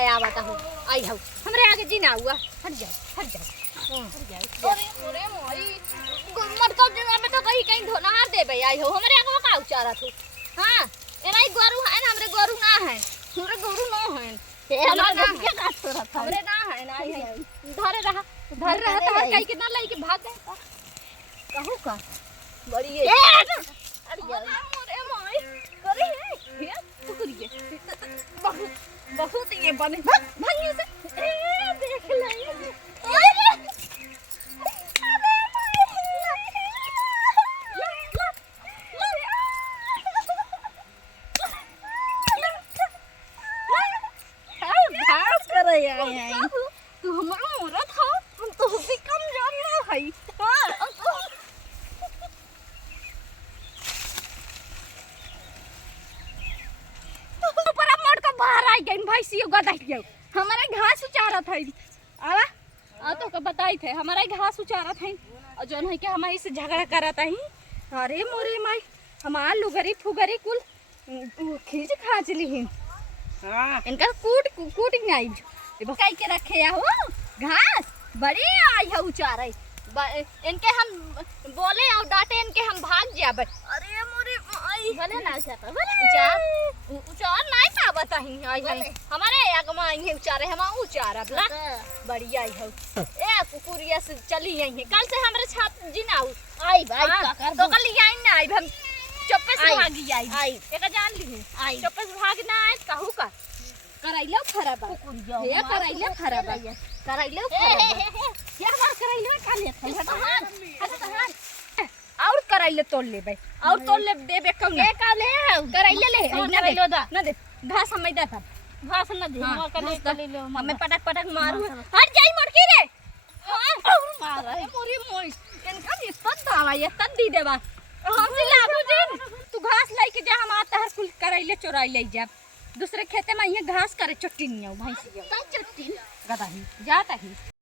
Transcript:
आया बताऊं आई हो हमरे आगे जी ना हुआ हट जाओ हट जाओ अरे मोरी गुमट को दिन में तो कहीं धोना देबे आई हो हमरे आगे का उचारा थू हां एनाई गोरू है ना हमरे गोरू ना है हमरे गोरू ना है हमरे का छोरा था हमरे ना है ना है धर रहा तो कहीं के ना लाई के भाग गए कहू का बड़ी ये अरे मोरे मोई करे है टुकड़ी बहुत बहुत ये बने भागिए से देख ले तू हमारा मोरा था हम तो भी कम जान ना है बाहर आई गई भाई सी गदाई गयो हमारे घास उचारा था आवा आ तो के बताई थे हमारे घास उचारा था और जोन है कि हमारे से झगड़ा करता ही अरे मोरे माई हमार लुगरी फुगरी कुल खींच खाच ली हैं हां इनका कूट नहीं ये काई के रखे या हो घास बड़ी आई है उचारे इनके हम बोले और डांटे इनके हम भाग जाबे अरे मोरे माई भले ना चाहता भले उचार नहीं पावत ही आई है हमारे आगमा आई उचारे हम उचारा बला बढ़िया आई है ए कुकुरिया से चली आई है कल से हमरे छात जिनाऊ आई भाई काकर तो कल आई ना आई हम चुप्पे से भागी आई एक जान ली आई चुप्पे से भागना है कहू का कराइलो खराब कुकुरिया ये कराइलो खराब है कराइलो क्या बात कराइलो का ले हट और कराइले तोड़ लेबे और तोड़ ले देबे कौन के का ले कराइले ले कराइलो दा न दे घास हम दा था घास न दे हम का ले कराइलो हमें पटक पटक मारू हट जाई मड़की रे हां मार रे मोरी मोई इनका ये तन दावा ये तन दी देबा हम से लागू दिन तू घास लाई के जा हम आता हर कुल कराइले चोराई ले जा दूसरे खेते में ये घास करे चट्टी नहीं भैंसिया का चट्टी गदाही जाता ही